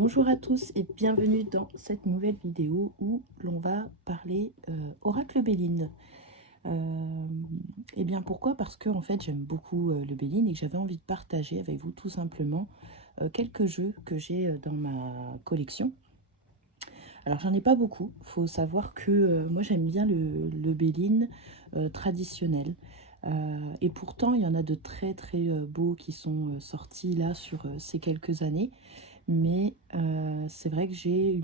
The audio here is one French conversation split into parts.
Bonjour à tous et bienvenue dans cette nouvelle vidéo où l'on va parler Oracle Béline. Euh, et bien pourquoi? Parce que en fait j'aime beaucoup le Béline et que j'avais envie de partager avec vous tout simplement quelques jeux que j'ai dans ma collection. Alors j'en ai pas beaucoup, faut savoir que moi j'aime bien le Béline traditionnel. Et pourtant il y en a de très très beaux qui sont sortis là sur ces quelques années. Mais c'est vrai que j'ai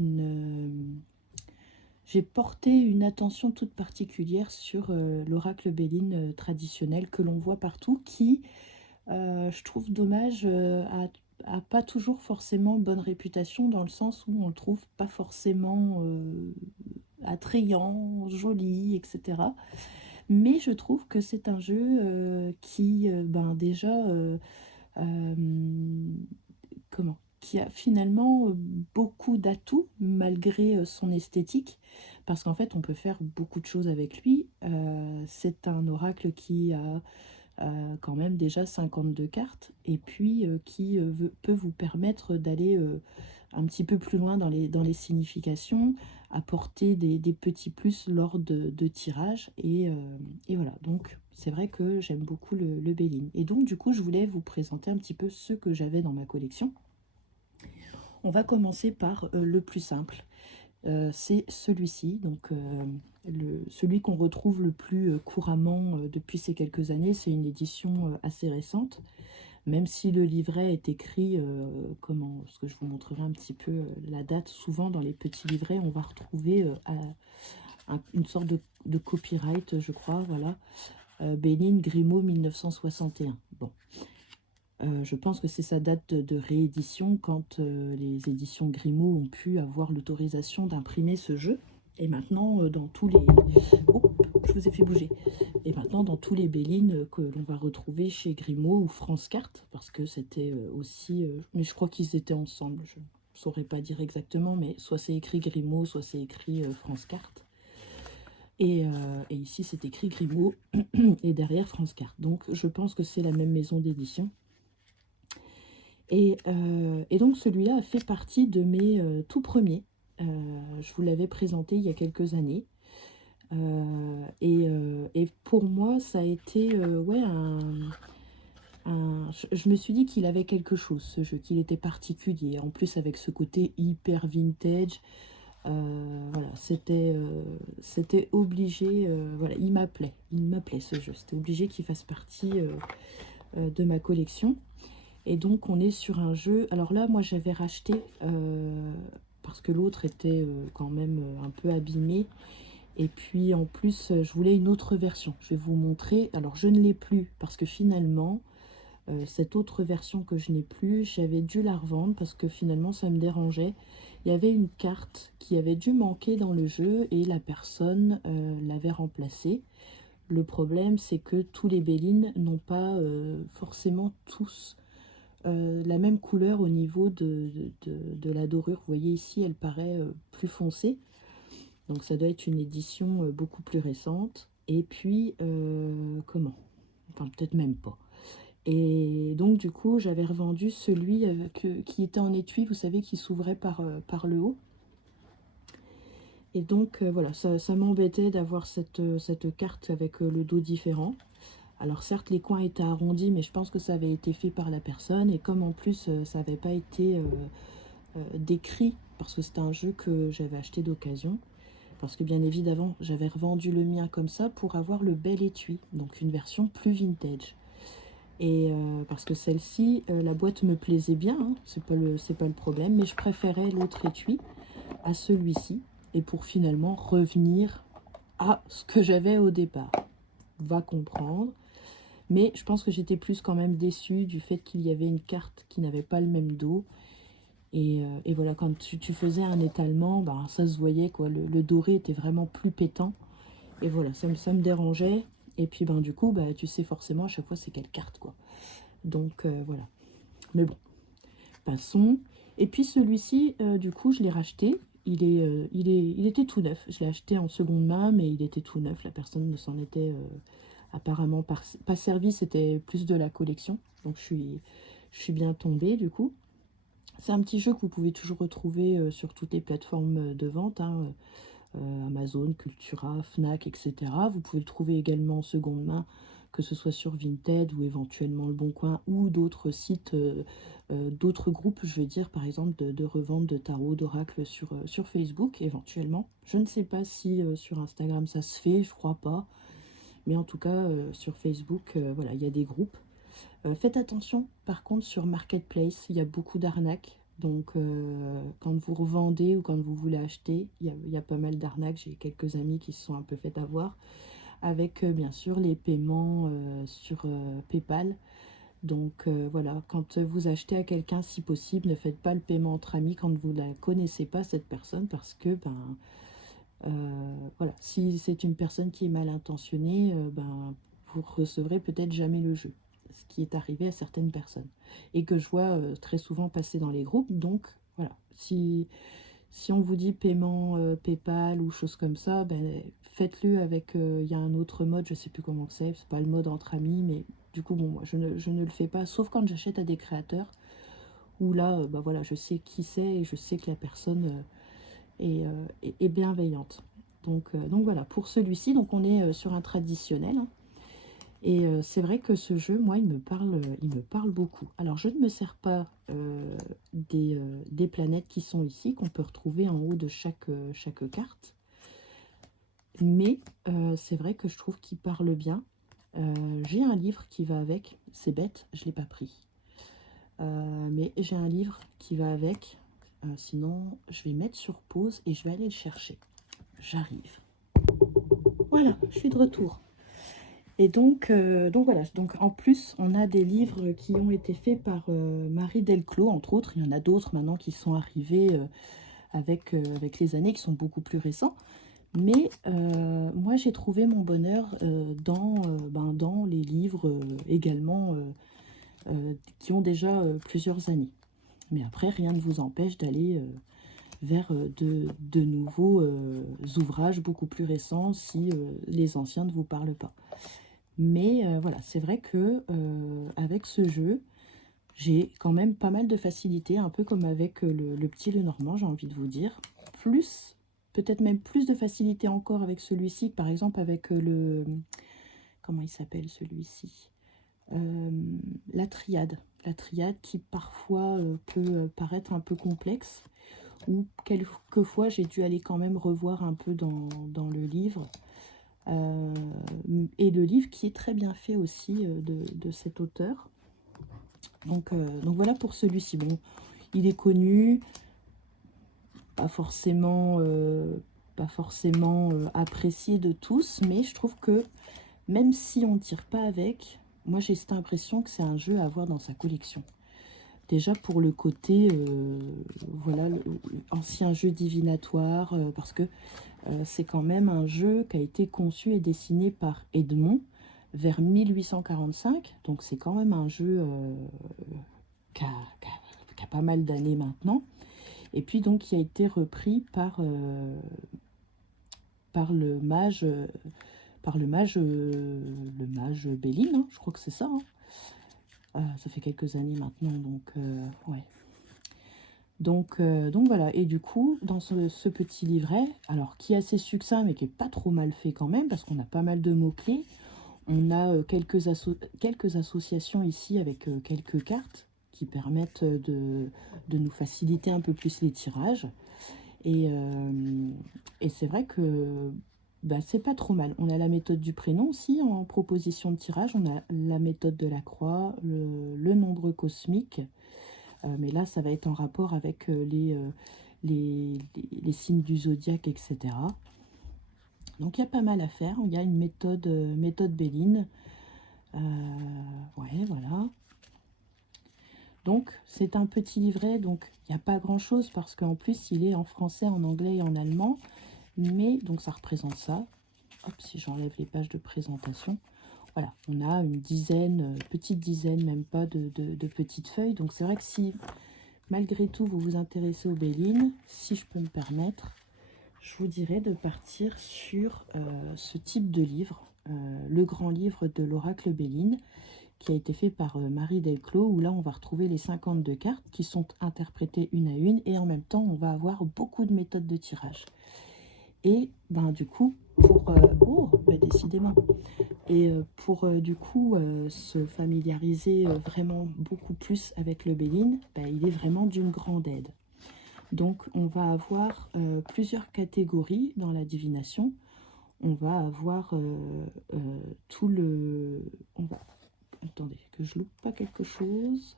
porté une attention toute particulière sur l'oracle Béline traditionnel que l'on voit partout, qui, je trouve dommage, a pas toujours forcément bonne réputation, dans le sens où on le trouve pas forcément attrayant, joli, etc. Mais je trouve que c'est un jeu qui, ben déjà, euh, qui a finalement beaucoup d'atouts malgré son esthétique, parce qu'en fait on peut faire beaucoup de choses avec lui. C'est un oracle qui a quand même déjà 52 cartes, et puis qui peut vous permettre d'aller un petit peu plus loin dans les significations, apporter des petits plus lors de tirages, et voilà. Donc c'est vrai que j'aime beaucoup le Béline. Et donc du coup je voulais vous présenter un petit peu ceux que j'avais dans ma collection. On va commencer par le plus simple. C'est celui-ci, donc celui qu'on retrouve le plus couramment depuis ces quelques années. C'est une édition assez récente, même si le livret est écrit, comment, parce que je vous montrerai un petit peu la date. Souvent dans les petits livrets, on va retrouver une sorte de copyright, je crois, voilà. Béline Grimaud 1961. Bon. Je pense que c'est sa date de réédition, quand les éditions Grimaud ont pu avoir l'autorisation d'imprimer ce jeu. Et maintenant, dans tous les... Oh, je vous ai fait bouger. Et maintenant, dans tous les Bélines que l'on va retrouver chez Grimaud ou France Carte, parce que c'était aussi... mais je crois qu'ils étaient ensemble, je ne saurais pas dire exactement, mais soit c'est écrit Grimaud, soit c'est écrit France Carte. Et ici, c'est écrit Grimaud et derrière France Carte. Donc, je pense que c'est la même maison d'édition. Et donc celui-là a fait partie de mes tout premiers. Je vous l'avais présenté il y a quelques années. Et pour moi, ça a été ouais, je me suis dit qu'il avait quelque chose, ce jeu, qu'il était particulier. En plus, avec ce côté hyper vintage. Voilà, c'était obligé. Voilà, il m'appelait ce jeu. C'était obligé qu'il fasse partie de ma collection. Et donc on est sur un jeu. Alors là, moi j'avais racheté parce que l'autre était quand même un peu abîmé. Et puis en plus, je voulais une autre version. Je vais vous montrer. Alors je ne l'ai plus parce que finalement, cette autre version que je n'ai plus, j'avais dû la revendre parce que finalement ça me dérangeait. Il y avait une carte qui avait dû manquer dans le jeu et la personne l'avait remplacée. Le problème, c'est que tous les Bélines n'ont pas forcément tous la même couleur au niveau de la dorure. Vous voyez ici, elle paraît plus foncée. Donc ça doit être une édition beaucoup plus récente. Et puis, comment? Enfin, peut-être même pas. Et donc, du coup, j'avais revendu celui qui était en étui, vous savez, qui s'ouvrait par le haut. Et donc, voilà, ça m'embêtait d'avoir cette carte avec le dos différent. Alors certes, les coins étaient arrondis, mais je pense que ça avait été fait par la personne. Et comme en plus, ça n'avait pas été décrit, parce que c'était un jeu que j'avais acheté d'occasion, parce que bien évidemment, j'avais revendu le mien comme ça pour avoir le bel étui, donc une version plus vintage. Et parce que celle-ci, la boîte me plaisait bien, hein, c'est pas le problème, mais je préférais l'autre étui à celui-ci, et pour finalement revenir à ce que j'avais au départ. Va comprendre. Mais je pense que j'étais plus quand même déçue du fait qu'il y avait une carte qui n'avait pas le même dos. Et voilà, quand tu faisais un étalement, ben, ça se voyait, quoi. Le doré était vraiment plus pétant. Et voilà, ça me dérangeait. Et puis ben, du coup, bah, tu sais forcément à chaque fois c'est quelle carte, quoi. Donc voilà. Mais bon, passons. Et puis celui-ci, du coup, je l'ai racheté. Il était tout neuf. Je l'ai acheté en seconde main, mais il était tout neuf. La personne ne s'en était apparemment pas servi. C'était plus de la collection. Donc je suis bien tombée, du coup. C'est un petit jeu que vous pouvez toujours retrouver sur toutes les plateformes de vente, hein, Amazon, Cultura, Fnac, etc. Vous pouvez le trouver également en seconde main, que ce soit sur Vinted ou éventuellement Le Bon Coin ou d'autres sites, d'autres groupes, je veux dire, par exemple, de revente de tarot, d'oracle sur Facebook, éventuellement. Je ne sais pas si sur Instagram ça se fait, je crois pas. Mais en tout cas, sur Facebook, voilà, il y a des groupes. Faites attention, par contre, sur Marketplace, il y a beaucoup d'arnaques. Donc, quand vous revendez ou quand vous voulez acheter, il y a pas mal d'arnaques. J'ai quelques amis qui se sont un peu fait avoir avec, bien sûr, les paiements sur PayPal. Donc, voilà, quand vous achetez à quelqu'un, si possible, ne faites pas le paiement entre amis quand vous ne la connaissez pas, cette personne, parce que, ben, voilà, si c'est une personne qui est mal intentionnée, ben, vous recevrez peut-être jamais le jeu. Ce qui est arrivé à certaines personnes. Et que je vois très souvent passer dans les groupes. Donc, voilà, si on vous dit paiement PayPal ou choses comme ça, ben, faites-le avec, il y a un autre mode, je sais plus comment c'est pas le mode entre amis, mais du coup, bon, moi, je ne le fais pas, sauf quand j'achète à des créateurs, où là, bah voilà, je sais qui c'est et je sais que la personne est bienveillante. Donc voilà, pour celui-ci, donc on est sur un traditionnel, hein. Et c'est vrai que ce jeu, moi, il me parle beaucoup. Alors, je ne me sers pas des planètes qui sont ici, qu'on peut retrouver en haut de chaque carte. Mais c'est vrai que je trouve qu'il parle bien. J'ai un livre qui va avec. C'est bête, je ne l'ai pas pris. Mais j'ai un livre qui va avec. Sinon, je vais mettre sur pause et je vais aller le chercher. J'arrive. Voilà, je suis de retour. Et donc voilà, donc en plus, on a des livres qui ont été faits par Marie Delclos, entre autres. Il y en a d'autres maintenant qui sont arrivés avec les années, qui sont beaucoup plus récents. Mais moi, j'ai trouvé mon bonheur dans les livres également qui ont déjà plusieurs années. Mais après, rien ne vous empêche d'aller vers de nouveaux ouvrages beaucoup plus récents si les anciens ne vous parlent pas. Mais voilà, c'est vrai que avec ce jeu, j'ai quand même pas mal de facilité, un peu comme avec le petit Lenormand, j'ai envie de vous dire. Plus, peut-être même plus de facilité encore avec celui-ci, par exemple avec comment il s'appelle celui-ci? Euh, la triade. La triade qui parfois peut paraître un peu complexe, ou quelquefois j'ai dû aller quand même revoir un peu dans le livre. Euh, et le livre qui est très bien fait aussi de cet auteur. Donc voilà pour celui-ci. Bon, il est connu, pas forcément, apprécié de tous, mais je trouve que même si on ne tire pas avec, moi j'ai cette impression que c'est un jeu à avoir dans sa collection. Déjà pour le côté, voilà, ancien jeu divinatoire, parce que c'est quand même un jeu qui a été conçu et dessiné par Edmond vers 1845. Donc c'est quand même un jeu qui a, qui a- qui a pas mal d'années maintenant. Et puis donc qui a été repris par le mage Béline, hein, je crois que c'est ça, hein. Ça fait quelques années maintenant, donc ouais. Donc voilà, et du coup, dans ce petit livret, alors qui est assez succinct, mais qui est pas trop mal fait quand même, parce qu'on a pas mal de mots-clés. On a quelques associations ici avec quelques cartes qui permettent de nous faciliter un peu plus les tirages. Et c'est vrai que bah, c'est pas trop mal. On a la méthode du prénom aussi en proposition de tirage. On a la méthode de la croix, le nombre cosmique. Mais là, ça va être en rapport avec les signes du zodiaque, etc. Donc il y a pas mal à faire. Il y a une méthode Béline. Ouais, voilà. Donc c'est un petit livret, donc il n'y a pas grand chose parce qu'en plus il est en français, en anglais et en allemand. Mais donc ça représente ça. Hop, si j'enlève les pages de présentation. Voilà, on a une dizaine, petite dizaine, même pas de petites feuilles. Donc c'est vrai que si malgré tout vous vous intéressez aux Bélines, si je peux me permettre, je vous dirais de partir sur ce type de livre, le grand livre de l'oracle Béline, qui a été fait par Marie Delclos, où là on va retrouver les 52 cartes qui sont interprétées une à une, et en même temps on va avoir beaucoup de méthodes de tirage. Et ben du coup, pour décidément, et pour du coup se familiariser vraiment beaucoup plus avec le Béline, ben, il est vraiment d'une grande aide. Donc on va avoir plusieurs catégories dans la divination. On va avoir tout le... Attendez, que je loupe pas quelque chose.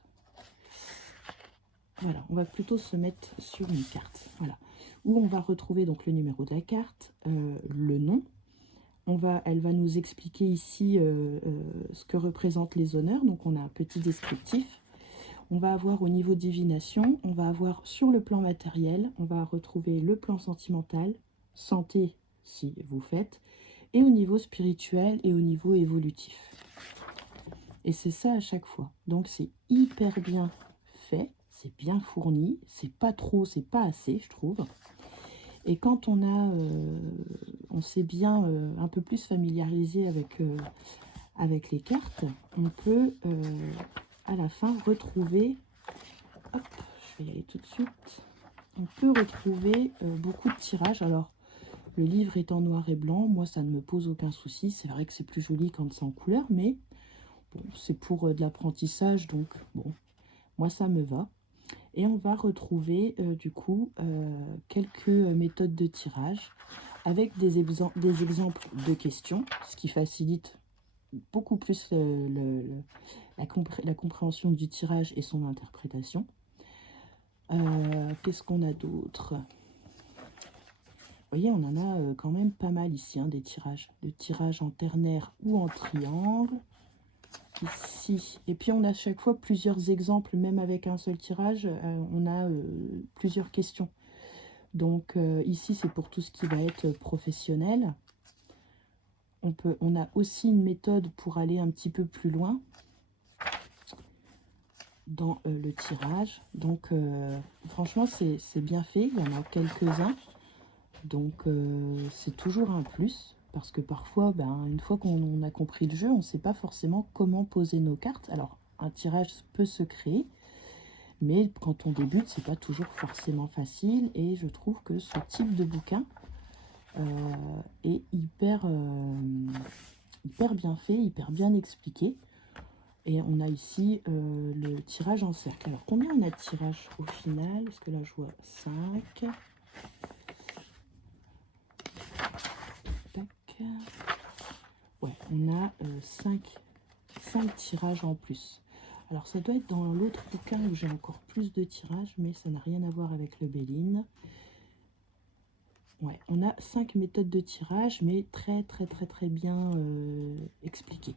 Voilà, on va plutôt se mettre sur une carte. Voilà, où on va retrouver donc le numéro de la carte, le nom. Elle va nous expliquer ici ce que représentent les honneurs. Donc on a un petit descriptif. On va avoir au niveau divination, on va avoir sur le plan matériel, on va retrouver le plan sentimental, santé si vous faites, et au niveau spirituel et au niveau évolutif. Et c'est ça à chaque fois. Donc c'est hyper bien fait, c'est bien fourni, c'est pas trop, c'est pas assez, je trouve. Et quand on s'est bien un peu plus familiarisé avec les cartes, on peut à la fin retrouver, hop, je vais y aller tout de suite, on peut retrouver beaucoup de tirages. Alors, le livre est en noir et blanc, moi ça ne me pose aucun souci, c'est vrai que c'est plus joli quand c'est en couleur, mais bon, c'est pour de l'apprentissage, donc bon, moi ça me va. Et on va retrouver du coup quelques méthodes de tirage avec des exemples de questions, ce qui facilite beaucoup plus la compréhension du tirage et son interprétation. Qu'est-ce qu'on a d'autre? Vous voyez, on en a quand même pas mal ici, hein, des tirages. De tirages en ternaire ou en triangle. Ici. Et puis on a à chaque fois plusieurs exemples, même avec un seul tirage, on a plusieurs questions. Donc ici, c'est pour tout ce qui va être professionnel. On a aussi une méthode pour aller un petit peu plus loin dans le tirage. Donc franchement, c'est bien fait. Il y en a quelques-uns. Donc c'est toujours un plus. Parce que parfois, ben, une fois qu'on a compris le jeu, on ne sait pas forcément comment poser nos cartes. Alors, un tirage peut se créer. Mais quand on débute, c'est pas toujours forcément facile. Et je trouve que ce type de bouquin est hyper bien fait, hyper bien expliqué. Et on a ici le tirage en cercle. Alors, combien on a de tirages au final? Parce que là, je vois 5. Tac. Ouais, on a 5 tirages en plus. Alors, ça doit être dans l'autre bouquin où j'ai encore plus de tirages, mais ça n'a rien à voir avec le Béline. Ouais, on a 5 méthodes de tirage, mais très bien expliquées.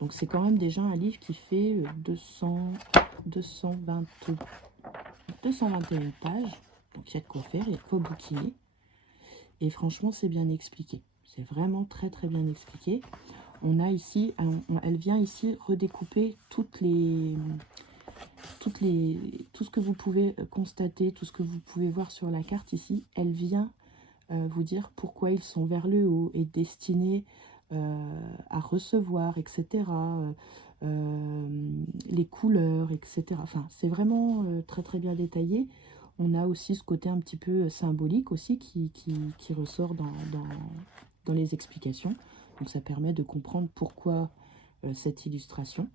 Donc c'est quand même déjà un livre qui fait 221 pages. Donc il y a de quoi faire, il y a de quoi bouquiner. Et franchement, c'est bien expliqué. C'est vraiment très bien expliqué. On a ici, elle vient ici redécouper tout ce que vous pouvez constater, tout ce que vous pouvez voir sur la carte ici. Elle vient vous dire pourquoi ils sont vers le haut et destinés à recevoir, etc. Les couleurs, etc. Enfin, c'est vraiment très bien détaillé. On a aussi ce côté un petit peu symbolique aussi qui ressort dans les explications. Donc ça permet de comprendre pourquoi cette illustration.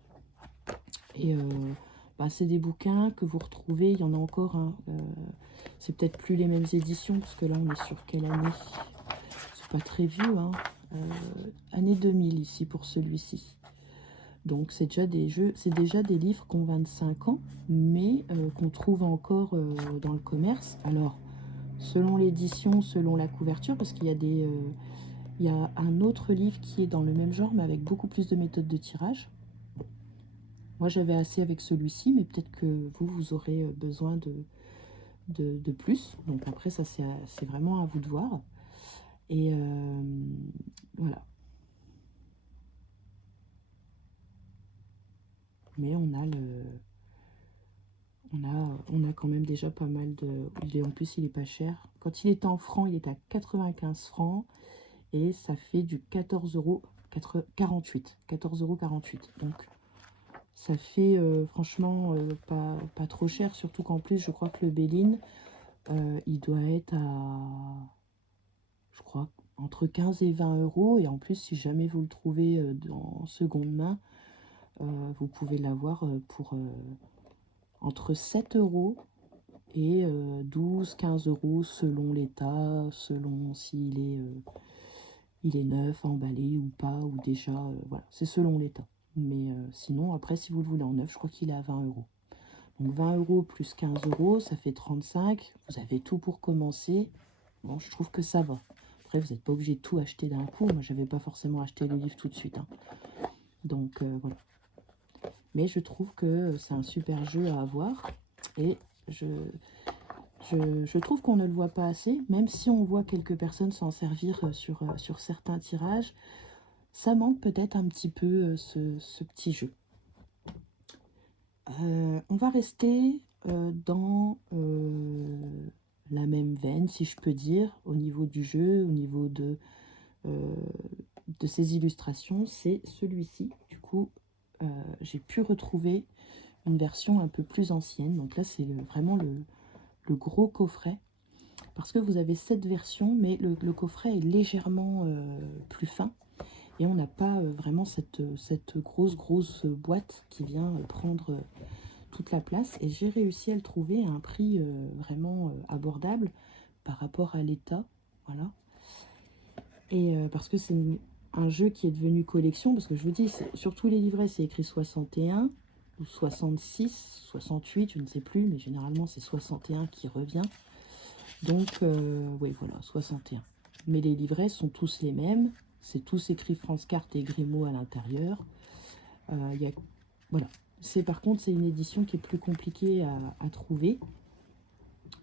Et c'est des bouquins que vous retrouvez, il y en a encore, hein, c'est peut-être plus les mêmes éditions, parce que là on est sur quelle année? C'est pas très vieux, hein. Année 2000 ici pour celui-ci. Donc c'est déjà des livres qui ont 25 ans, mais qu'on trouve encore dans le commerce. Alors, selon l'édition, selon la couverture, parce qu'il y a il y a un autre livre qui est dans le même genre, mais avec beaucoup plus de méthodes de tirage. Moi, j'avais assez avec celui-ci, mais peut-être que vous aurez besoin de plus. Donc après, ça, c'est vraiment à vous de voir. Et voilà. Mais on a quand même déjà pas mal de... En plus, il est pas cher. Quand il était en francs, il était à 95 francs. Et ça fait du 14,48 €. 14,48 €. Donc, Ça fait franchement pas trop cher, surtout qu'en plus, je crois que le Béline, il doit être à, je crois, entre 15 et 20 euros. Et en plus, si jamais vous le trouvez en seconde main, vous pouvez l'avoir pour entre 7 euros et 12-15 euros selon l'état, selon s'il est, il est neuf, emballé ou pas, ou déjà, voilà, c'est selon l'état. Mais sinon, après, si vous le voulez en neuf, je crois qu'il est à 20 euros. Donc 20 euros plus 15 euros, ça fait 35. Vous avez tout pour commencer. Bon, je trouve que ça va. Après, vous n'êtes pas obligé de tout acheter d'un coup. Moi, j'avais pas forcément acheté le livre tout de suite, hein. Donc, voilà. Mais je trouve que c'est un super jeu à avoir. Et je trouve qu'on ne le voit pas assez. Même si on voit quelques personnes s'en servir sur certains tirages, ça manque peut-être un petit peu ce petit jeu. On va rester dans la même veine, si je peux dire, au niveau du jeu, au niveau de ces illustrations. C'est celui-ci. Du coup, j'ai pu retrouver une version un peu plus ancienne. Donc là, c'est vraiment le gros coffret. Parce que vous avez cette version, mais le coffret est légèrement plus fin. Et on n'a pas vraiment cette grosse boîte qui vient prendre toute la place. Et j'ai réussi à le trouver à un prix vraiment abordable par rapport à l'état. Voilà. Et parce que c'est un jeu qui est devenu collection. Parce que je vous dis, sur tous les livrets, c'est écrit 61 ou 66, 68, je ne sais plus. Mais généralement, c'est 61 qui revient. Donc, oui, voilà, 61. Mais les livrets sont tous les mêmes. C'est tous écrit France Carte et Grimaud à l'intérieur. Voilà. Par contre, c'est une édition qui est plus compliquée à trouver,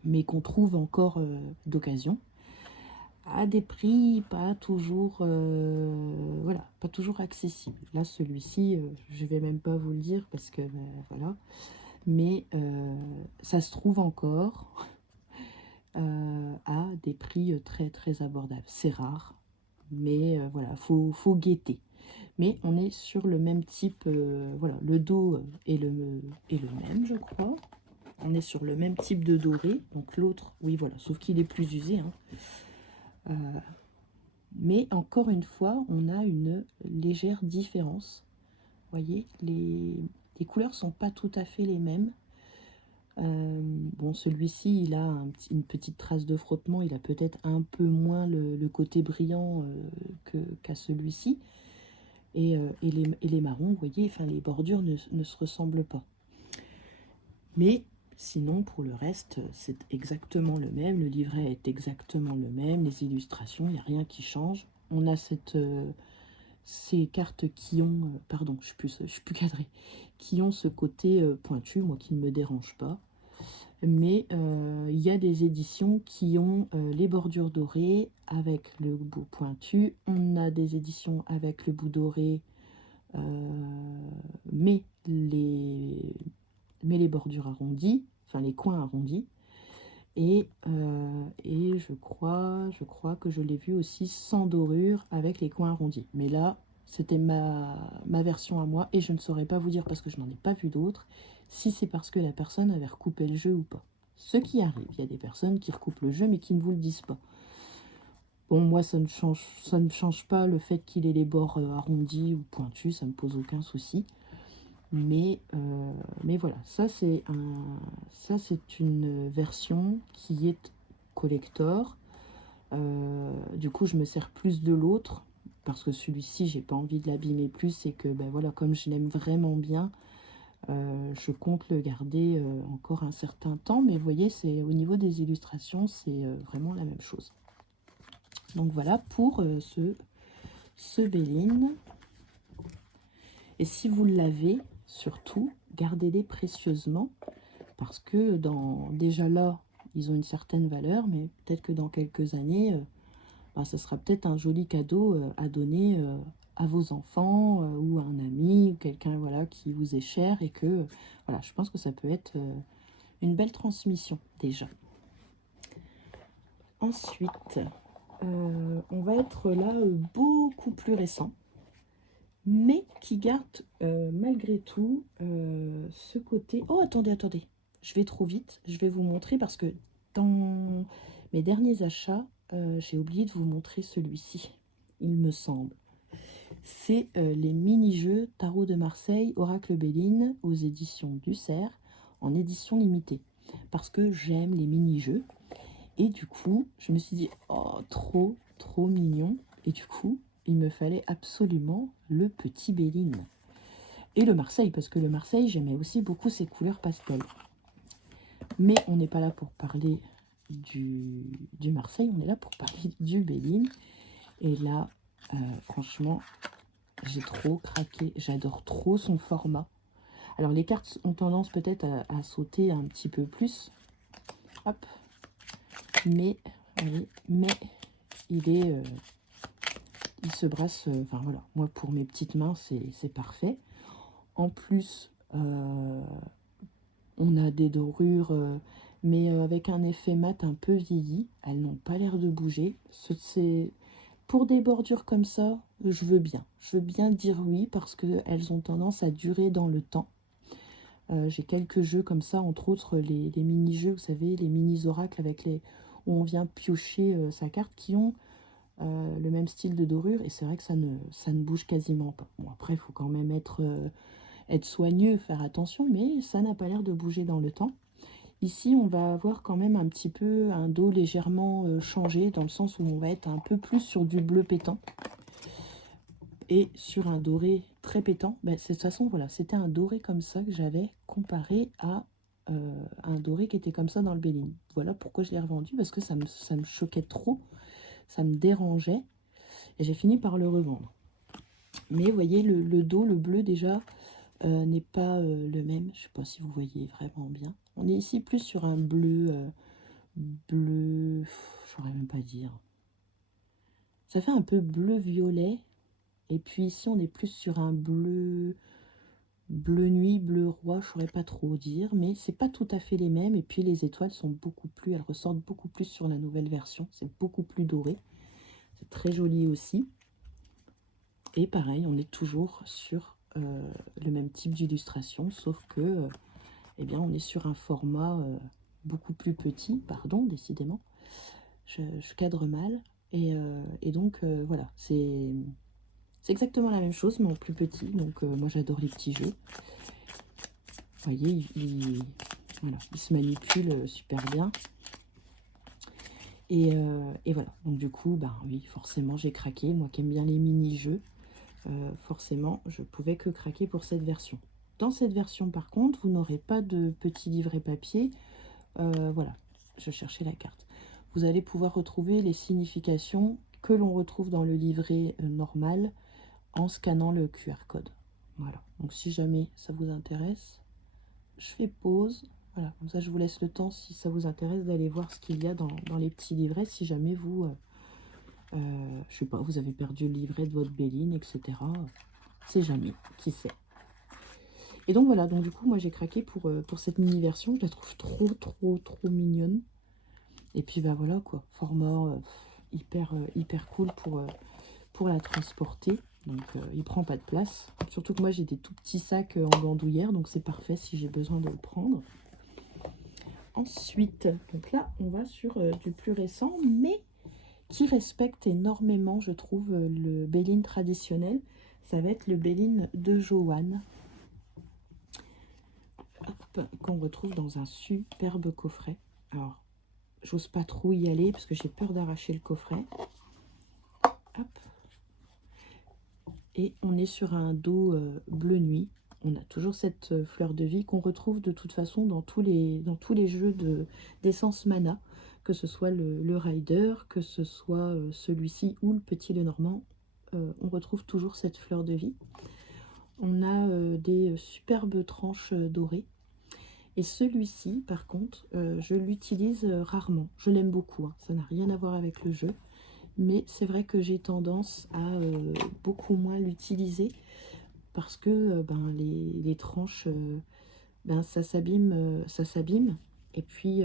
mais qu'on trouve encore d'occasion, à des prix pas toujours, voilà, pas toujours accessibles. Là, celui-ci, je vais même pas vous le dire parce que, voilà, mais ça se trouve encore à des prix très très abordables. C'est rare, mais voilà, faut guetter. Mais on est sur le même type, voilà, le dos est le même, je crois. On est sur le même type de doré, donc l'autre, oui, voilà, sauf qu'il est plus usé, hein. Mais encore une fois, on a une légère différence. Vous voyez, les couleurs sont pas tout à fait les mêmes. Bon, celui-ci, il a une petite trace de frottement. Il a peut-être un peu moins le côté brillant qu'à celui-ci. Et les marrons, vous voyez, enfin, les bordures ne se ressemblent pas. Mais sinon, pour le reste, c'est exactement le même. Le livret est exactement le même. Les illustrations, il n'y a rien qui change. On a ces cartes qui ont, pardon, je suis plus cadrée, qui ont ce côté pointu, moi qui ne me dérange pas. Mais il y a des éditions qui ont les bordures dorées avec le bout pointu. On a des éditions avec le bout doré, mais les bordures arrondies, enfin les coins arrondis. Et je crois que je l'ai vu aussi sans dorure avec les coins arrondis. Mais là, c'était ma version à moi et je ne saurais pas vous dire parce que je n'en ai pas vu d'autres si c'est parce que la personne avait recoupé le jeu ou pas. Ce qui arrive, il y a des personnes qui recoupent le jeu mais qui ne vous le disent pas. Bon, moi, ça ne change pas le fait qu'il ait les bords arrondis ou pointus, ça ne me pose aucun souci. Mais voilà, ça c'est une version qui est collector. Du coup, je me sers plus de l'autre parce que celui-ci, j'ai pas envie de l'abîmer plus et que ben voilà, comme je l'aime vraiment bien, je compte le garder encore un certain temps. Mais vous voyez, c'est au niveau des illustrations, c'est vraiment la même chose. Donc voilà pour ce Béline. Et si vous l'avez, surtout, gardez-les précieusement parce que déjà là, ils ont une certaine valeur, mais peut-être que dans quelques années, ça sera peut-être un joli cadeau à donner à vos enfants ou à un ami ou quelqu'un voilà, qui vous est cher et que, voilà, je pense que ça peut être une belle transmission déjà. Ensuite, on va être là beaucoup plus récent, mais qui garde malgré tout ce côté... Oh, attendez, attendez, je vais trop vite, je vais vous montrer parce que dans mes derniers achats, j'ai oublié de vous montrer celui-ci, il me semble. C'est les mini-jeux Tarot de Marseille, Oracle Béline, aux éditions du Cerf, en édition limitée. Parce que j'aime les mini-jeux. Et du coup, je me suis dit, oh, trop, trop mignon. Et du coup, il me fallait absolument le petit Béline. Et le Marseille, parce que le Marseille, j'aimais aussi beaucoup ses couleurs pastel. Mais on n'est pas là pour parler du Marseille, on est là pour parler du Béline. Et là, franchement, j'ai trop craqué. J'adore trop son format. Alors, les cartes ont tendance peut-être à sauter un petit peu plus. Hop. Mais, oui, mais il est... il se brasse... Enfin, voilà. Moi, pour mes petites mains, c'est parfait. En plus, on a des dorures... mais avec un effet mat un peu vieilli. Elles n'ont pas l'air de bouger. Pour des bordures comme ça, je veux bien. Je veux bien dire oui parce qu'elles ont tendance à durer dans le temps. J'ai quelques jeux comme ça, entre autres les mini-jeux, vous savez, les mini-oracles avec où on vient piocher sa carte, qui ont le même style de dorure. Et c'est vrai que ça ne bouge quasiment pas. Bon, après, il faut quand même être soigneux, faire attention, mais ça n'a pas l'air de bouger dans le temps. Ici, on va avoir quand même un petit peu un dos légèrement changé, dans le sens où on va être un peu plus sur du bleu pétant. Et sur un doré très pétant, de toute façon, voilà, c'était un doré comme ça que j'avais comparé à un doré qui était comme ça dans le Béline. Voilà pourquoi je l'ai revendu, parce que ça me choquait trop, ça me dérangeait, et j'ai fini par le revendre. Mais vous voyez, le dos, le bleu déjà, n'est pas le même. Je ne sais pas si vous voyez vraiment bien. On est ici plus sur un bleu, bleu, je saurais même pas dire. Ça fait un peu bleu-violet. Et puis ici, on est plus sur un bleu nuit, bleu roi, je ne saurais pas trop dire. Mais c'est pas tout à fait les mêmes. Et puis les étoiles sont beaucoup plus, elles ressortent beaucoup plus sur la nouvelle version. C'est beaucoup plus doré. C'est très joli aussi. Et pareil, on est toujours sur le même type d'illustration, sauf que, eh bien, on est sur un format beaucoup plus petit. Pardon, décidément. Je cadre mal. Et donc, voilà, c'est exactement la même chose, mais en plus petit. Donc, moi, j'adore les petits jeux. Vous voyez, voilà, il se manipule super bien. Et voilà. Donc, du coup, ben, oui, forcément, j'ai craqué. Moi qui aime bien les mini-jeux, forcément, je pouvais que craquer pour cette version. Dans cette version, par contre, vous n'aurez pas de petit livret papier. Voilà, je cherchais la carte. Vous allez pouvoir retrouver les significations que l'on retrouve dans le livret normal en scannant le QR code. Voilà, donc si jamais ça vous intéresse, je fais pause. Voilà, comme ça je vous laisse le temps, si ça vous intéresse, d'aller voir ce qu'il y a dans les petits livrets, si jamais vous, je sais pas, vous avez perdu le livret de votre Béline, etc. C'est jamais, qui sait. Et donc voilà, donc du coup, moi j'ai craqué pour cette mini-version. Je la trouve trop, trop, trop mignonne. Et puis bah voilà quoi, format hyper cool pour la transporter. Donc il prend pas de place. Surtout que moi j'ai des tout petits sacs en bandoulière, donc c'est parfait si j'ai besoin de le prendre. Ensuite, donc là on va sur du plus récent, mais qui respecte énormément, je trouve, le Béline traditionnel. Ça va être le Béline de Joanne. Qu'on retrouve dans un superbe coffret. Alors, j'ose pas trop y aller parce que j'ai peur d'arracher le coffret. Hop. Et on est sur un dos bleu nuit. On a toujours cette fleur de vie qu'on retrouve de toute façon dans tous les jeux d'essence mana, que ce soit le Rider, que ce soit celui-ci ou le petit Lenormand. On retrouve toujours cette fleur de vie. On a des superbes tranches dorées. Et celui-ci, par contre, je l'utilise rarement. Je l'aime beaucoup, hein. Ça n'a rien à voir avec le jeu. Mais c'est vrai que j'ai tendance à beaucoup moins l'utiliser parce que ben, les tranches, ben, ça s'abîme. Et puis,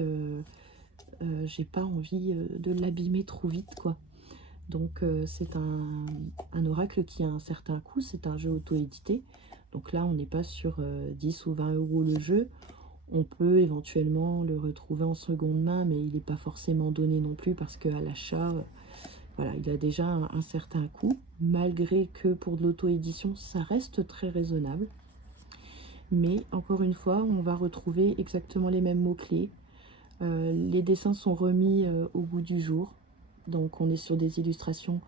j'ai pas envie de l'abîmer trop vite, quoi. Donc c'est un oracle qui a un certain coût, c'est un jeu auto-édité. Donc là, on n'est pas sur 10 ou 20 euros le jeu. On peut éventuellement le retrouver en seconde main, mais il n'est pas forcément donné non plus parce qu'à l'achat, voilà, il a déjà un certain coût. Malgré que pour de l'auto-édition, ça reste très raisonnable. Mais encore une fois, on va retrouver exactement les mêmes mots-clés. Les dessins sont remis au goût du jour. Donc on est sur des illustrations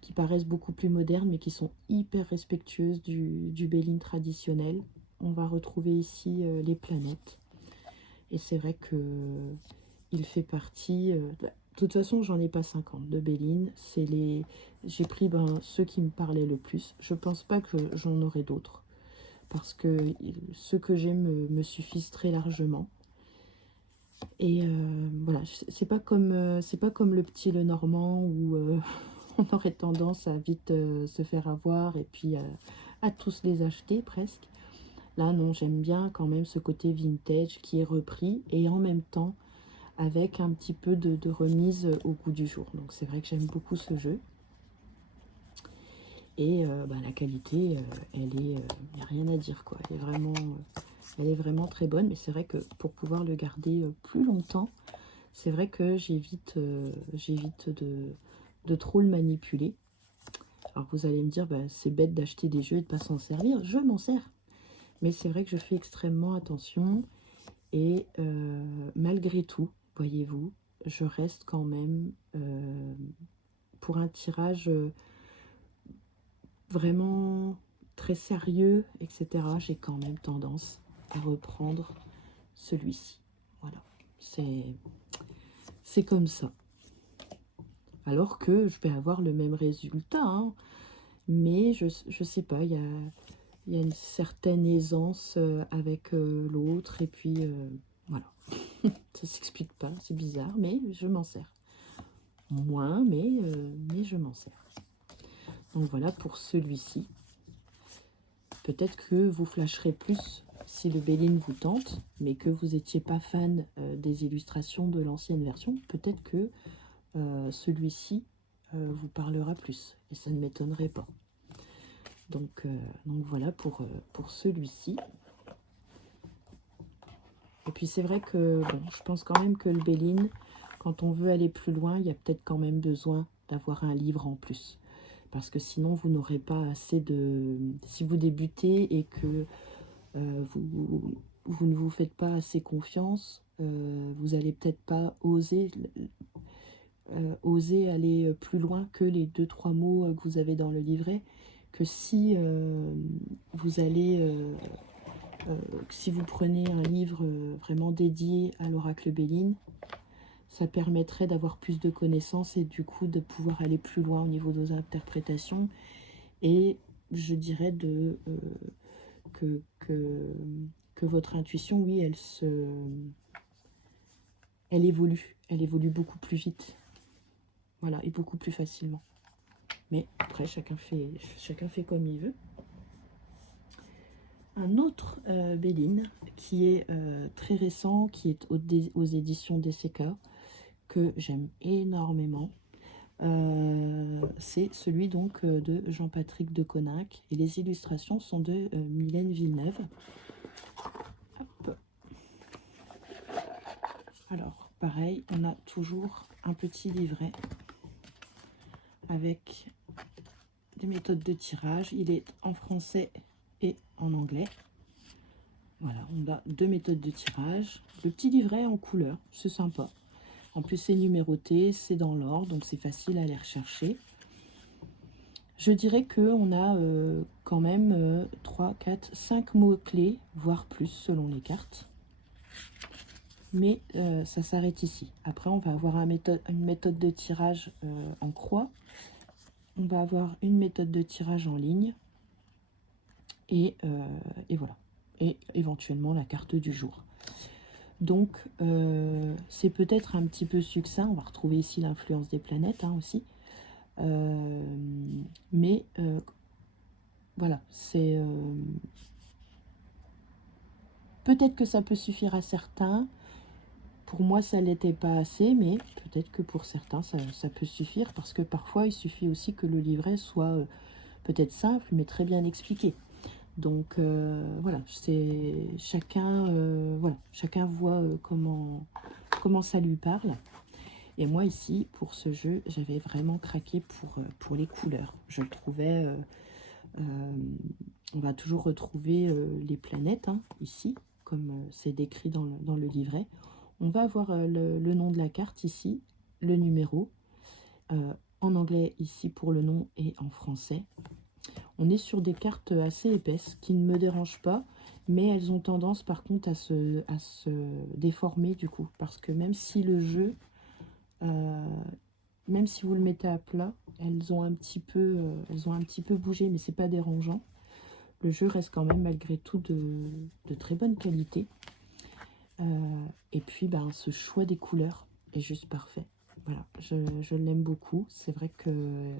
qui paraissent beaucoup plus modernes, mais qui sont hyper respectueuses du Béline traditionnel. On va retrouver ici les planètes. Et c'est vrai que il fait partie... de toute façon, j'en ai pas 50 de Béline. J'ai pris ceux qui me parlaient le plus. Je pense pas que j'en aurai d'autres. Parce que ceux que j'ai me suffisent très largement. Et voilà, c'est pas comme le petit Lenormand où on aurait tendance à vite se faire avoir et puis à tous les acheter presque. Là non, j'aime bien quand même ce côté vintage qui est repris et en même temps avec un petit peu de remise au goût du jour. Donc c'est vrai que j'aime beaucoup ce jeu. Et la qualité, elle est, y a rien à dire quoi. Elle est vraiment très bonne. Mais c'est vrai que pour pouvoir le garder plus longtemps, c'est vrai que j'évite de trop le manipuler. Alors vous allez me dire, c'est bête d'acheter des jeux et de ne pas s'en servir. Je m'en sers. Mais c'est vrai que je fais extrêmement attention. Et malgré tout, voyez-vous, je reste quand même pour un tirage vraiment très sérieux, etc. J'ai quand même tendance à reprendre celui-ci. Voilà, c'est comme ça. Alors que je vais avoir le même résultat, hein. Mais je sais pas, il y a une certaine aisance avec l'autre. Et puis, voilà. Ça s'explique pas, c'est bizarre, mais je m'en sers. Moins, mais je m'en sers. Donc voilà pour celui-ci. Peut-être que vous flasherez plus si le Béline vous tente, mais que vous n'étiez pas fan des illustrations de l'ancienne version. Peut-être que celui-ci vous parlera plus, et ça ne m'étonnerait pas. Donc voilà pour celui-ci. Et puis c'est vrai que bon, je pense quand même que le Béline, quand on veut aller plus loin, il y a peut-être quand même besoin d'avoir un livre en plus. Parce que sinon, vous n'aurez pas assez de... Si vous débutez et que vous ne vous faites pas assez confiance, vous n'allez peut-être pas oser aller plus loin que les 2-3 mots que vous avez dans le livret. Que si vous allez... si vous prenez un livre vraiment dédié à l'oracle Béline, ça permettrait d'avoir plus de connaissances et du coup de pouvoir aller plus loin au niveau de vos interprétations. Et je dirais que, que votre intuition, oui, elle évolue beaucoup plus vite. Voilà, et beaucoup plus facilement. Mais après, chacun fait comme il veut. Un autre Béline qui est très récent, qui est aux éditions DCK, que j'aime énormément. C'est celui donc de Jean-Patrick de Coninck et les illustrations sont de Mylène Villeneuve. Hop. Alors pareil, on a toujours un petit livret avec des méthodes de tirage. Il est en français et en anglais. Voilà, on a 2 méthodes de tirage. Le petit livret en couleur, c'est sympa. En plus, c'est numéroté, c'est dans l'ordre, donc c'est facile à aller rechercher. Je dirais qu'on a quand même 3, 4, 5 mots-clés, voire plus selon les cartes. Mais ça s'arrête ici. Après, on va avoir une méthode de tirage en croix. On va avoir une méthode de tirage en ligne. Et voilà. Et éventuellement la carte du jour. Donc, c'est peut-être un petit peu succinct. On va retrouver ici l'influence des planètes aussi. Mais voilà, c'est... peut-être que ça peut suffire à certains. Pour moi, ça l'était pas assez, mais peut-être que pour certains, ça peut suffire, parce que parfois, il suffit aussi que le livret soit peut-être simple, mais très bien expliqué. Donc voilà, c'est chacun, voilà, chacun voit comment ça lui parle. Et moi ici, pour ce jeu, j'avais vraiment craqué pour les couleurs. Je le trouvais, on va toujours retrouver les planètes, hein, ici, comme c'est décrit dans le livret. On va avoir le nom de la carte ici, le numéro, en anglais ici pour le nom et en français. On est sur des cartes assez épaisses qui ne me dérangent pas, mais elles ont tendance par contre à se déformer du coup. Parce que même si le jeu, même si vous le mettez à plat, elles ont un petit peu bougé, mais c'est pas dérangeant. Le jeu reste quand même malgré tout de très bonne qualité. Et puis ben, ce choix des couleurs est juste parfait. Voilà, je l'aime beaucoup. C'est vrai que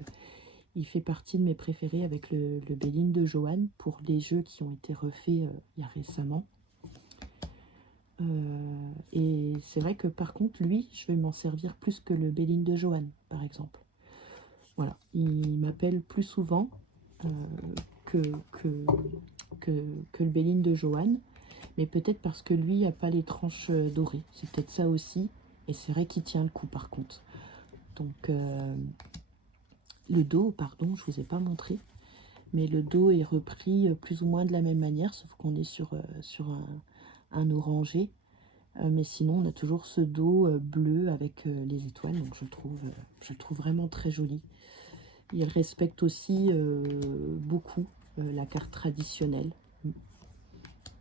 il fait partie de mes préférés avec le Béline de Johan pour les jeux qui ont été refaits il y a récemment. Et c'est vrai que par contre, lui, je vais m'en servir plus que le Béline de Johan, par exemple. Voilà, il m'appelle plus souvent euh, que, que, que le Béline de Johan, mais peut-être parce que lui n'a pas les tranches dorées. C'est peut-être ça aussi, et c'est vrai qu'il tient le coup par contre. Donc, le dos, pardon, je ne vous ai pas montré, mais le dos est repris plus ou moins de la même manière, sauf qu'on est sur un orangé. Mais sinon, on a toujours ce dos bleu avec les étoiles, donc je le trouve vraiment très joli. Il respecte aussi beaucoup la carte traditionnelle.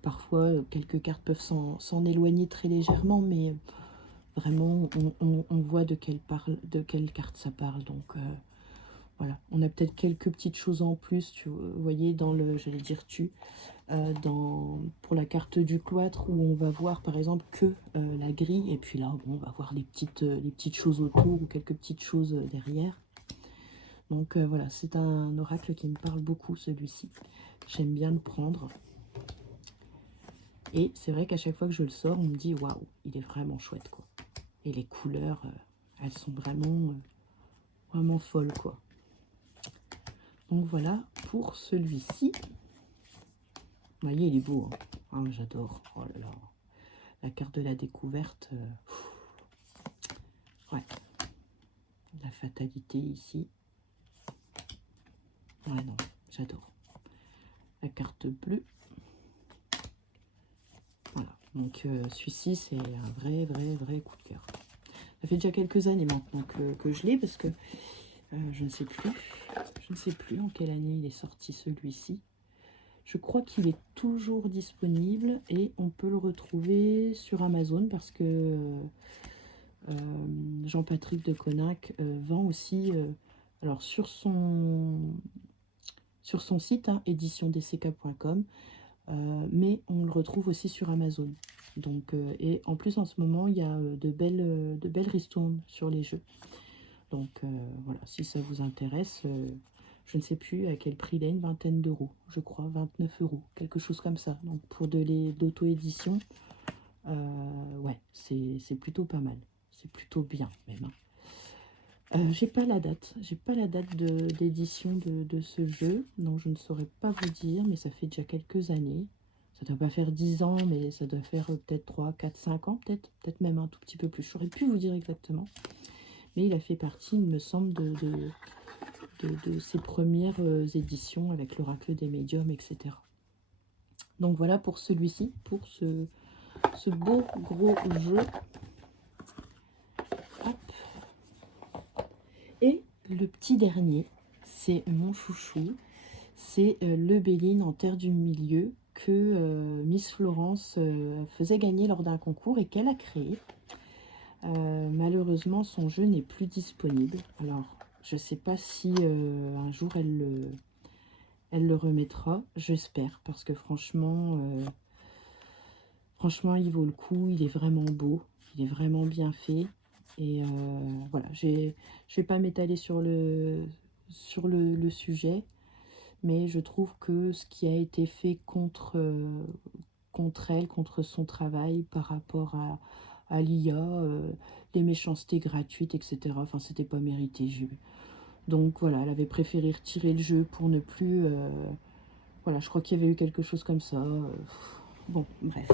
Parfois, quelques cartes peuvent s'en éloigner très légèrement, mais vraiment, on voit de quelle carte ça parle. Donc, voilà. On a peut-être quelques petites choses en plus, vous voyez, dans le, j'allais dire pour la carte du cloître, où on va voir, par exemple, que la grille. Et puis là, bon, on va voir les petites choses autour ou quelques petites choses derrière. Donc, voilà, c'est un oracle qui me parle beaucoup, celui-ci. J'aime bien le prendre. Et c'est vrai qu'à chaque fois que je le sors, on me dit waouh, il est vraiment chouette, quoi. Et les couleurs, elles sont vraiment folles, quoi. Donc voilà pour celui-ci. Vous voyez, il est beau, hein. Ah, j'adore. Oh là là. La carte de la découverte. Ouais. La fatalité ici. Ouais, non, j'adore. La carte bleue. Voilà. Donc celui-ci, c'est un vrai coup de cœur. Ça fait déjà quelques années maintenant que je l'ai, parce que je ne sais plus. Je ne sais plus en quelle année il est sorti, celui-ci. Je crois qu'il est toujours disponible et on peut le retrouver sur Amazon, parce que Jean-Patrick de Conac vend aussi, alors sur son site, hein, éditiondck.com, mais on le retrouve aussi sur Amazon. Donc, et en plus, en ce moment, il y a de belles ristournes sur les jeux. Donc, voilà, si ça vous intéresse, je ne sais plus à quel prix il est, une vingtaine d'euros, je crois, 29 euros, quelque chose comme ça. Donc, pour l'auto-édition, ouais, c'est plutôt pas mal. C'est plutôt bien, même, hein. J'ai pas la date. J'ai pas la date d'édition de ce jeu. Donc je ne saurais pas vous dire, mais ça fait déjà quelques années. Ça doit pas faire 10 ans, mais ça doit faire peut-être 3, 4, 5 ans, peut-être même un tout petit peu plus. Je saurais plus vous dire exactement. Mais il a fait partie, il me semble, de ses premières éditions avec l'Oracle des médiums, etc. Donc voilà pour celui-ci, pour ce beau gros jeu. Hop. Et le petit dernier, c'est mon chouchou, c'est le Béline en terre du milieu que Miss Florence faisait gagner lors d'un concours et qu'elle a créé. Malheureusement, son jeu n'est plus disponible. Alors, je ne sais pas si un jour elle le remettra. J'espère, parce que franchement, il vaut le coup. Il est vraiment beau. Il est vraiment bien fait. Et voilà, je vais pas m'étaler sur le sujet, mais je trouve que ce qui a été fait contre elle, contre son travail par rapport à l'IA, les méchancetés gratuites, etc. Enfin, c'était pas mérité. Donc voilà, elle avait préféré retirer le jeu pour ne plus... voilà, je crois qu'il y avait eu quelque chose comme ça. Bon, bref.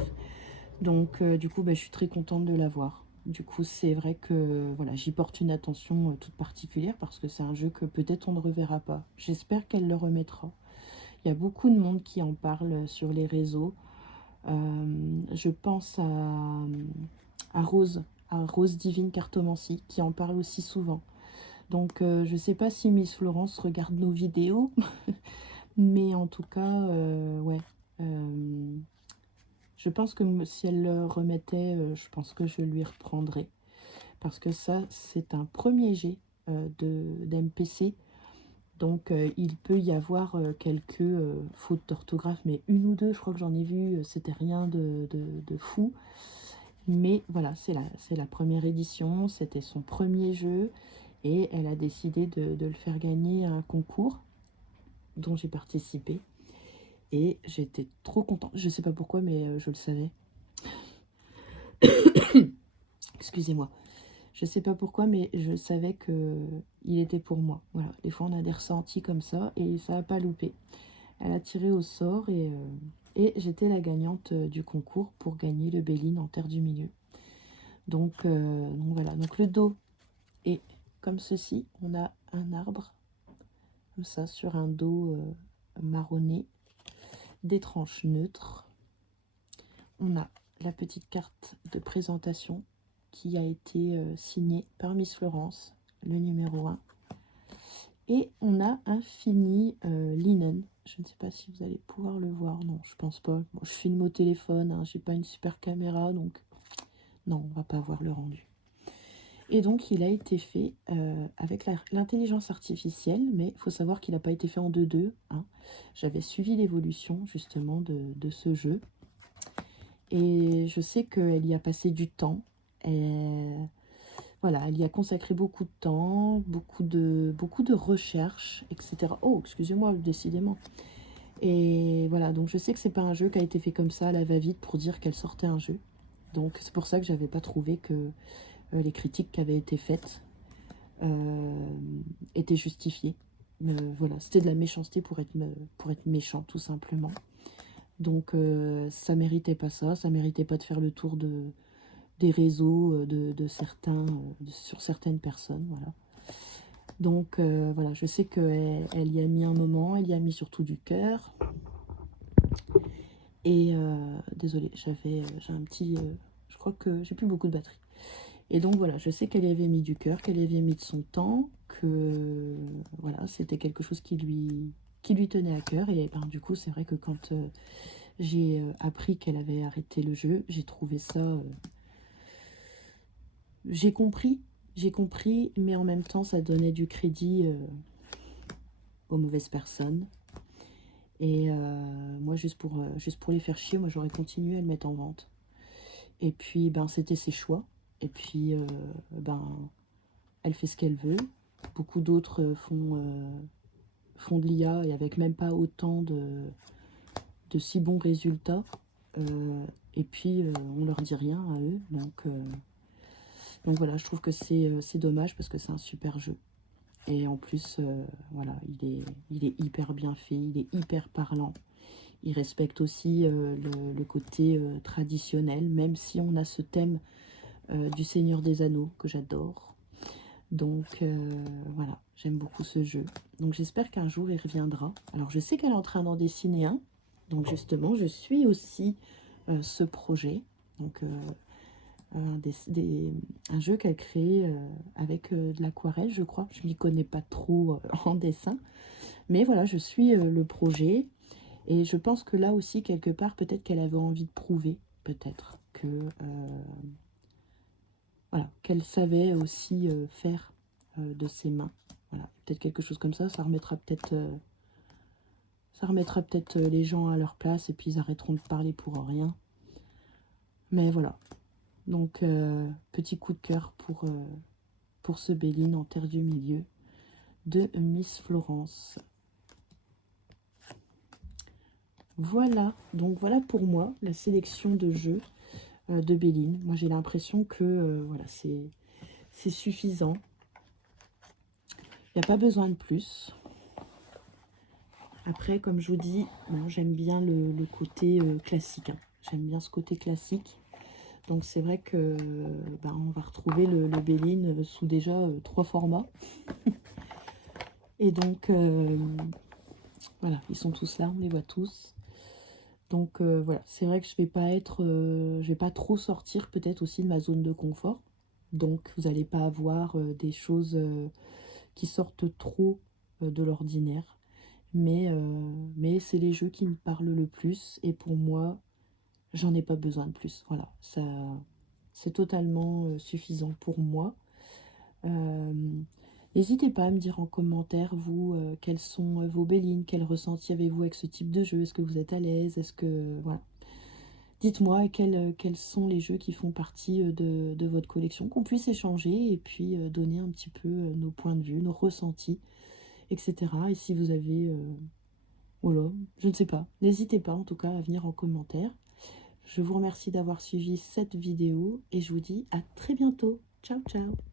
Donc du coup, bah, je suis très contente de l'avoir. Du coup, c'est vrai que voilà, j'y porte une attention toute particulière parce que c'est un jeu que peut-être on ne reverra pas. J'espère qu'elle le remettra. Il y a beaucoup de monde qui en parle sur les réseaux. Je pense à Rose Divine Cartomancie, qui en parle aussi souvent. Donc, je ne sais pas si Miss Florence regarde nos vidéos, mais en tout cas, ouais. Je pense que si elle le remettait, je pense que je lui reprendrais. Parce que ça, c'est un premier jet d'MPC. Donc, il peut y avoir quelques fautes d'orthographe, mais une ou deux, je crois que j'en ai vu, c'était rien de fou. Mais voilà, c'est la première édition, c'était son premier jeu, et elle a décidé de le faire gagner à un concours dont j'ai participé. Et j'étais trop contente. Je sais pas pourquoi, mais je le savais. Excusez-moi. Je sais pas pourquoi, mais je savais que il était pour moi. Voilà, des fois on a des ressentis comme ça, et ça n'a pas loupé. Elle a tiré au sort, et j'étais la gagnante du concours pour gagner le Béline en terre du milieu. Donc voilà, donc le dos est comme ceci. On a un arbre, comme ça, sur un dos marronné, des tranches neutres. On a la petite carte de présentation qui a été signée par Miss Florence, le numéro 1. Et on a un fini linen. Je ne sais pas si vous allez pouvoir le voir. Non, je pense pas. Bon, je filme au téléphone, hein, j'ai pas une super caméra, donc non, on va pas voir le rendu. Et donc, il a été fait avec l'intelligence artificielle, mais il faut savoir qu'il n'a pas été fait en 2-2. Hein. J'avais suivi l'évolution, justement, de ce jeu. Et je sais qu'elle y a passé du temps. Et voilà, elle y a consacré beaucoup de temps, beaucoup de recherches, etc. Oh, excusez-moi, décidément. Et voilà, donc je sais que c'est pas un jeu qui a été fait comme ça à la va-vite pour dire qu'elle sortait un jeu. Donc c'est pour ça que j'avais pas trouvé que les critiques qui avaient été faites étaient justifiées. Voilà, c'était de la méchanceté pour être méchant, tout simplement. Donc ça méritait pas ça méritait pas de faire le tour des réseaux de certains, sur certaines personnes, voilà. Donc voilà, je sais qu'elle y a mis un moment, elle y a mis surtout du cœur. Et désolée, j'ai un petit... je crois que j'ai plus beaucoup de batterie. Et donc voilà, je sais qu'elle y avait mis du cœur, qu'elle y avait mis de son temps, que voilà, c'était quelque chose qui lui tenait à cœur. Et ben, du coup, c'est vrai que quand j'ai appris qu'elle avait arrêté le jeu, j'ai trouvé ça... j'ai compris, mais en même temps, ça donnait du crédit aux mauvaises personnes. Et moi, juste pour les faire chier, moi, j'aurais continué à le mettre en vente. Et puis, ben, c'était ses choix. Et puis, ben, elle fait ce qu'elle veut. Beaucoup d'autres font de l'IA et avec même pas autant de si bons résultats. Et puis, on leur dit rien à eux. Donc voilà, je trouve que c'est dommage parce que c'est un super jeu. Et en plus, voilà, il est hyper bien fait, il est hyper parlant. Il respecte aussi le côté traditionnel, même si on a ce thème du Seigneur des Anneaux que j'adore. Donc voilà, j'aime beaucoup ce jeu. Donc j'espère qu'un jour il reviendra. Alors je sais qu'elle est en train d'en dessiner un. Donc justement, je suis aussi ce projet. Donc un jeu qu'elle crée avec de l'aquarelle, je crois. Je m'y connais pas trop en dessin. Mais voilà, je suis le projet. Et je pense que là aussi, quelque part, peut-être qu'elle avait envie de prouver, peut-être, que voilà, qu'elle savait aussi faire de ses mains. Voilà, peut-être quelque chose comme ça remettra peut-être les gens à leur place et puis ils arrêteront de parler pour rien. Mais voilà. Donc, petit coup de cœur pour ce Béline en terre du milieu de Miss Florence. Voilà, donc voilà pour moi la sélection de jeux de Béline. Moi, j'ai l'impression que voilà, c'est suffisant. Il n'y a pas besoin de plus. Après, comme je vous dis, bon, j'aime bien le côté classique. Hein. J'aime bien ce côté classique. Donc, c'est vrai que on va retrouver le Béline sous déjà 3 formats. Et donc, voilà, ils sont tous là, on les voit tous. Donc, voilà, c'est vrai que je vais pas trop sortir peut-être aussi de ma zone de confort. Donc, vous n'allez pas avoir des choses qui sortent trop de l'ordinaire. Mais c'est les jeux qui me parlent le plus. Et pour moi, j'en ai pas besoin de plus. Voilà, ça, c'est totalement suffisant pour moi. Euh, N'hésitez pas à me dire en commentaire, vous, quelles sont vos bélines, quel ressenti avez-vous avec ce type de jeu. Est-ce que vous êtes à l'aise? Est-ce que... Voilà. Dites-moi quels sont les jeux qui font partie de votre collection, qu'on puisse échanger et puis donner un petit peu nos points de vue, nos ressentis, etc. Et si vous avez... voilà, je ne sais pas. N'hésitez pas en tout cas à venir en commentaire. Je vous remercie d'avoir suivi cette vidéo et je vous dis à très bientôt. Ciao, ciao!